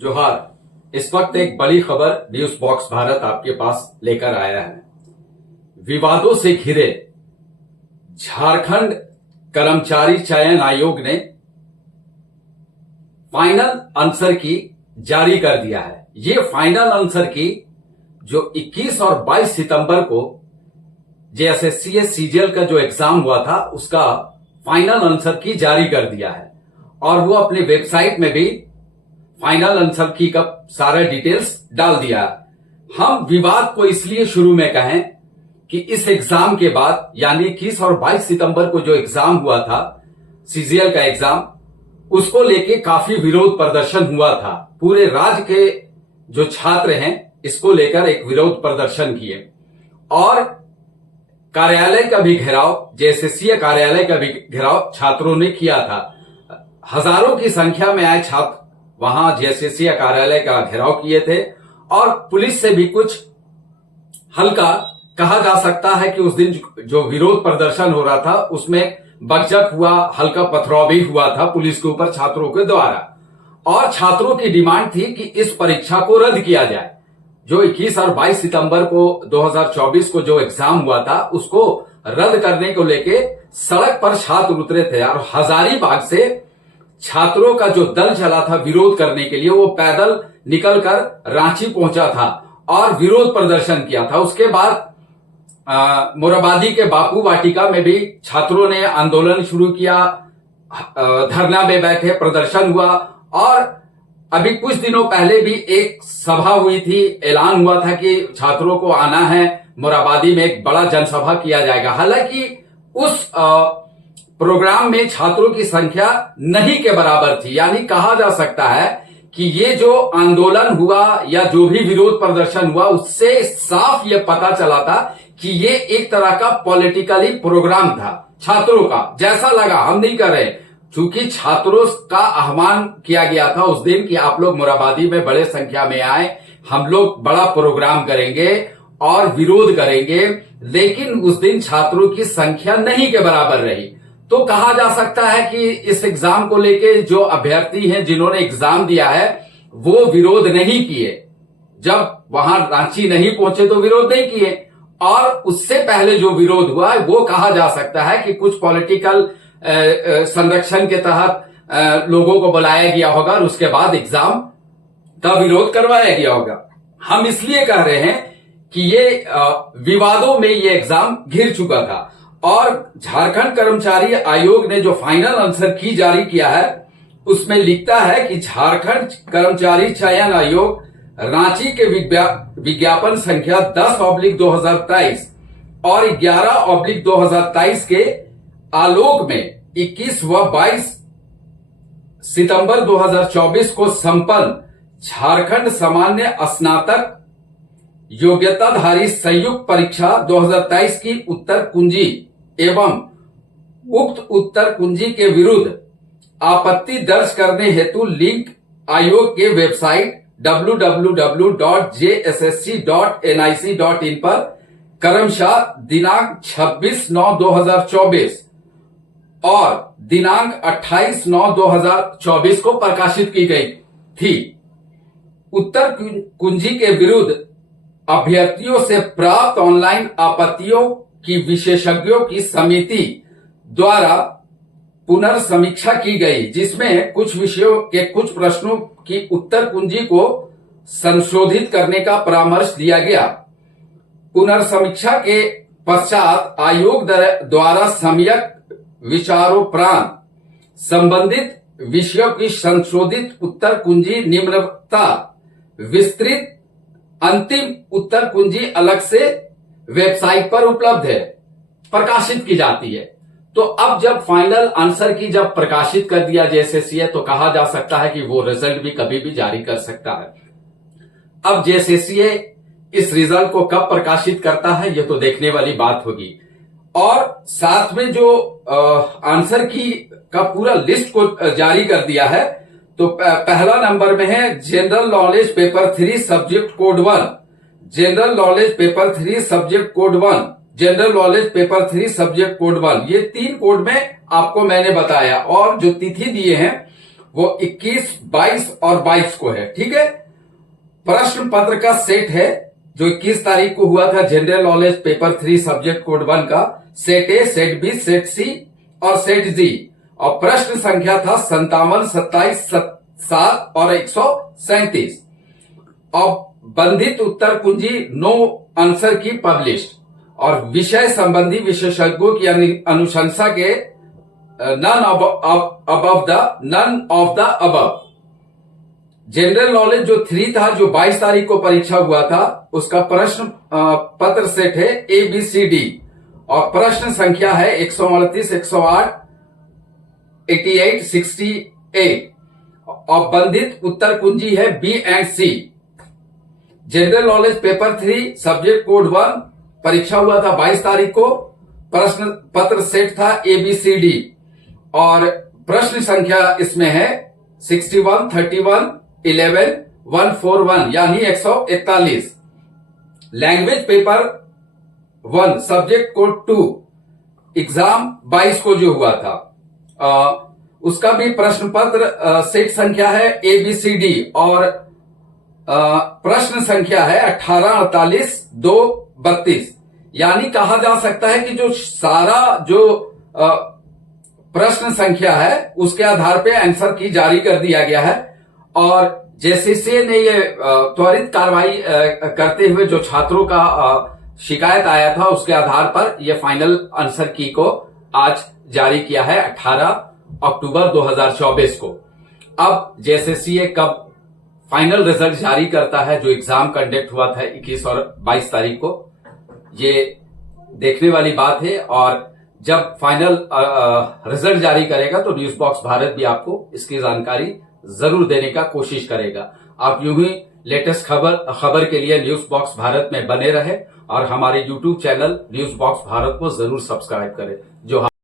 जोहार। इस वक्त एक बड़ी खबर न्यूज बॉक्स भारत आपके पास लेकर आया है। विवादों से घिरे झारखंड कर्मचारी चयन आयोग ने फाइनल आंसर की जारी कर दिया है। ये फाइनल आंसर की जो 21 और 22 सितंबर को जेएसएससी सीजीएल का जो एग्जाम हुआ था उसका फाइनल आंसर की जारी कर दिया है और वो अपने वेबसाइट में भी फाइनल आंसर की का सारा डिटेल्स डाल दिया। हम विवाद को इसलिए शुरू में कहें कि इस एग्जाम के बाद यानी 21 और 22 सितंबर को जो एग्जाम हुआ था सीजीएल का एग्जाम, उसको लेके काफी विरोध प्रदर्शन हुआ था। पूरे राज्य के जो छात्र हैं इसको लेकर एक विरोध प्रदर्शन किए और कार्यालय का भी घेराव, जेएसएससी कार्यालय का भी घेराव छात्रों ने किया था। हजारों की संख्या में आए छात्र वहां जेएसएससी कार्यालय का घेराव किए थे और पुलिस से भी कुछ हल्का कहा जा सकता है कि उस दिन जो विरोध प्रदर्शन हो रहा था उसमें बकझक हुआ, हल्का पथराव भी हुआ था पुलिस के ऊपर छात्रों के द्वारा। और छात्रों की डिमांड थी कि इस परीक्षा को रद्द किया जाए। जो 21 और 22 सितंबर को 2024 को जो एग्जाम हुआ था उसको रद्द करने को लेके सड़क पर छात्र उतरे थे और हजारीबाग से छात्रों का जो दल चला था विरोध करने के लिए, वो पैदल निकलकर रांची पहुंचा था और विरोध प्रदर्शन किया था। उसके बाद मोराबादी के बापू वाटिका में भी छात्रों ने आंदोलन शुरू किया, धरना में बैठे, प्रदर्शन हुआ और अभी कुछ दिनों पहले भी एक सभा हुई थी। ऐलान हुआ था कि छात्रों को आना है, मोराबादी में एक बड़ा जनसभा किया जाएगा। हालांकि उस प्रोग्राम में छात्रों की संख्या नहीं के बराबर थी। यानी कहा जा सकता है कि ये जो आंदोलन हुआ या जो भी विरोध प्रदर्शन हुआ उससे साफ ये पता चला था कि ये एक तरह का पॉलिटिकली प्रोग्राम था छात्रों का। जैसा लगा, हम नहीं कर रहे, चूंकि छात्रों का आह्वान किया गया था उस दिन कि आप लोग मोराबादी में बड़े संख्या में आए, हम लोग बड़ा प्रोग्राम करेंगे और विरोध करेंगे, लेकिन उस दिन छात्रों की संख्या नहीं के बराबर रही। तो कहा जा सकता है कि इस एग्जाम को लेके जो अभ्यर्थी हैं जिन्होंने एग्जाम दिया है वो विरोध नहीं किए। जब वहां रांची नहीं पहुंचे तो विरोध नहीं किए और उससे पहले जो विरोध हुआ है वो कहा जा सकता है कि कुछ पॉलिटिकल संरक्षण के तहत लोगों को बुलाया गया होगा और उसके बाद एग्जाम का विरोध करवाया गया होगा। हम इसलिए कह रहे हैं कि ये विवादों में ये एग्जाम घिर चुका था और झारखंड कर्मचारी आयोग ने जो फाइनल आंसर की जारी किया है उसमें लिखता है कि झारखंड कर्मचारी चयन आयोग रांची के विज्ञापन संख्या 10/2023 और 11/2023 के आलोक में 21 व 22 सितंबर 2024 को संपन्न झारखंड सामान्य स्नातक योग्यताधारी संयुक्त परीक्षा 2023 की उत्तर कुंजी एवं उक्त उत्तर कुंजी के विरुद्ध आपत्ति दर्ज करने हेतु लिंक आयोग के वेबसाइट www.jssc.nic.in पर क्रमशः दिनांक 26/9/2024 और दिनांक 28/9/2024 को प्रकाशित की गई थी। उत्तर कुंजी के विरुद्ध अभ्यर्थियों से प्राप्त ऑनलाइन आपत्तियों की विशेषज्ञों की समिति द्वारा पुनर्समीक्षा की गई, जिसमें कुछ विषयों के कुछ प्रश्नों की उत्तर कुंजी को संशोधित करने का परामर्श दिया गया। पुनर्समीक्षा के पश्चात आयोग द्वारा सम्यक विचारोपरांत संबंधित विषयों की संशोधित उत्तर कुंजी निम्नता विस्तृत अंतिम उत्तर कुंजी अलग से वेबसाइट पर उपलब्ध है, प्रकाशित की जाती है। तो अब जब फाइनल आंसर की जब प्रकाशित कर दिया जेएसएससी तो कहा जा सकता है कि वो रिजल्ट भी कभी भी जारी कर सकता है। अब जेएसएससी इस रिजल्ट को कब प्रकाशित करता है ये तो देखने वाली बात होगी। और साथ में जो आंसर की का पूरा लिस्ट को जारी कर दिया है तो पहला नंबर में है general knowledge paper 3 subject code 1, general knowledge paper 3 subject code 1, general knowledge paper 3 subject code 1। ये 3 कोड में आपको मैंने बताया और जो तिथि दिए हैं वो 21, 22 और 22 को है। ठीक है, प्रश्न पत्र का सेट है जो 21 तारीख को हुआ था, general knowledge paper 3 subject code 1 का set A, set B, set C और सेट जी। और प्रश्न संख्या था 57, 27, 7 और 137। और बंधित उत्तर कुंजी 9 आंसर की पब्लिश्ड और विषय संबंधी विशेषज्ञों की अनुशंसा के none of the above. General knowledge जो 3 था, जो 22 तारीख को परीक्षा हुआ था, उसका प्रश्न पत्र सेट है ABCD और प्रश्न संख्या है 138, 108, 88, 68 और बंधित उत्तर कुंजी है B and C। General knowledge paper 3 subject code 1 परीक्षा हुआ था 22 तारीख को, प्रश्न पत्र सेट था ABCD और प्रश्न संख्या इसमें है 61, 31, 11, 141 यानी 141। Language paper 1 subject code 2 exam 22 को जो हुआ था, उसका भी प्रश्न पत्र सेट संख्या है ABCD और प्रश्न संख्या है 18, 48, 2, 32। यानी कहा जा सकता है कि जो सारा जो प्रश्न संख्या है उसके आधार पे आंसर की जारी कर दिया गया है। और जेसीसी ने ये त्वरित कार्रवाई करते हुए जो छात्रों का शिकायत आया था उसके आधार पर यह फाइनल आंसर की को आज जारी किया है 18 अक्टूबर 2024 को। अब जेसीसी कब फाइनल रिजल्ट जारी करता है, जो एग्जाम कंडक्ट हुआ था 21 और 22 तारीख को, ये देखने वाली बात है। और जब फाइनल रिजल्ट जारी करेगा तो न्यूज बॉक्स भारत भी आपको इसकी जानकारी जरूर देने का कोशिश करेगा। आप यूं ही लेटेस्ट खबर के लिए न्यूज बॉक्स भारत में बने रहे और हमारे YouTube channel news box Bharat को जरूर सब्सक्राइब करें।